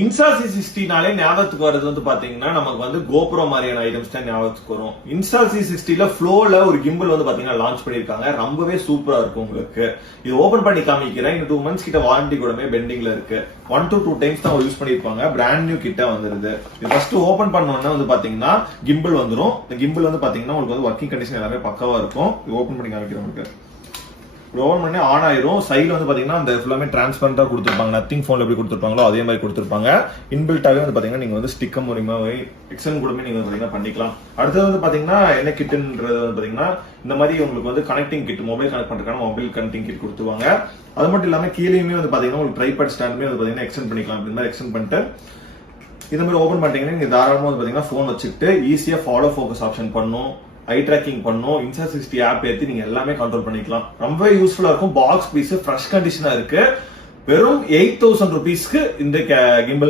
Insta 360 ஞாபகத்துக்கு வர்றது வந்து பாத்தீங்கன்னா நமக்கு வந்து கோப்ரோ மாதிரியான ஐட்டம்ஸ் தான் ஞாபகத்துக்கு வரும். இன்ஸ்டா 360 ஃப்ளோல ஒரு கிம்பிள் வந்து பாத்தீங்கன்னா லான்ச் பண்ணிருக்காங்க. ரொம்பவே சூப்பரா இருக்கும் உங்களுக்கு. இது ஓபன் பண்ணி காமிக்கிறேன். இன்னும் 2 months கிட்ட வாரண்டி கூடமே பெண்டிங்ல இருக்கு. 1 to 2 times தான் யூஸ் பண்ணிருப்பாங்க. பிராண்ட் நியூ கிட்ட வந்துருது. இது ஃபர்ஸ்ட் ஓபன் பண்ணோம்னா வந்து பாத்தீங்கன்னா கிம்பிள் வந்துரும். இந்த கிம்பிள் வந்து பாத்தீங்கன்னா உங்களுக்கு வந்து ஒர்க்கிங் கண்டிஷன் எல்லாமே பக்காவா இருக்கும். இது ஓபன் பண்ணி காமிக்கிறேன் உங்களுக்கு. ஓபன் பண்ணி ஆன் ஆயிரும். சைடுல வந்து பாத்தீங்கன்னா அந்த ஃபுல்லாமே டிரான்ஸ்பரண்டா கொடுத்துருப்பாங்க. நத்திங் போன்ல எப்படி கொடுத்துருப்பாங்களோ அதே மாதிரி கொடுத்துருப்பாங்க. இன்பில்ட்டாவே வந்து பாத்தீங்கன்னா நீங்க வந்து ஸ்டிக்கர் மூலமா எக்ஸ்டெண்ட் கூடமே நீங்க பாத்தீங்கன்னா பண்ணிக்கலாம். அடுத்தது வந்து பாத்தீங்கன்னா என்ன கிட்ன்றது வந்து பாத்தீங்கன்னா இந்த மாதிரி உங்களுக்கு வந்து கனெக்டிங் கிட், மொபைல் கனெக்ட் பண்றதுக்கான மொபைல் கனெக்டிங் கிட் கொடுத்துருவாங்க. அது மட்டும் இல்லாம கீழேயுமே வந்து பாத்தீங்கன்னா உங்களுக்கு ட்ரைபாட் ஸ்டாண்டுமே வந்து பாத்தீங்கன்னா எக்ஸ்டெண்ட் பண்ணிக்கலாம். இந்த மாதிரி எக்ஸ்டெண்ட் பண்ணிட்டு இந்த மாதிரி ஓபன் பண்ணிட்டீங்கன்னா நீங்க தாராளமா வந்து பாத்தீங்கன்னா போன் வச்சுக்கிட்டு ஈஸியா ஃபாலோ ஃபோக்கஸ் ஆப்ஷன் பண்ணும், ஐ ட்ராக்கிங் பண்ணும், இன்ஸ்டா 360 ஆப் ஏத்தி நீங்க எல்லாமே கண்ட்ரோல் பண்ணிக்கலாம். ரொம்ப யூஸ்ஃபுல்லா இருக்கும். பாக்ஸ் பீஸ் ஃப்ரெஷ் கண்டிஷனா இருக்கு. வெறும் 8,000 rupeesக்கு இந்த கிம்பிள்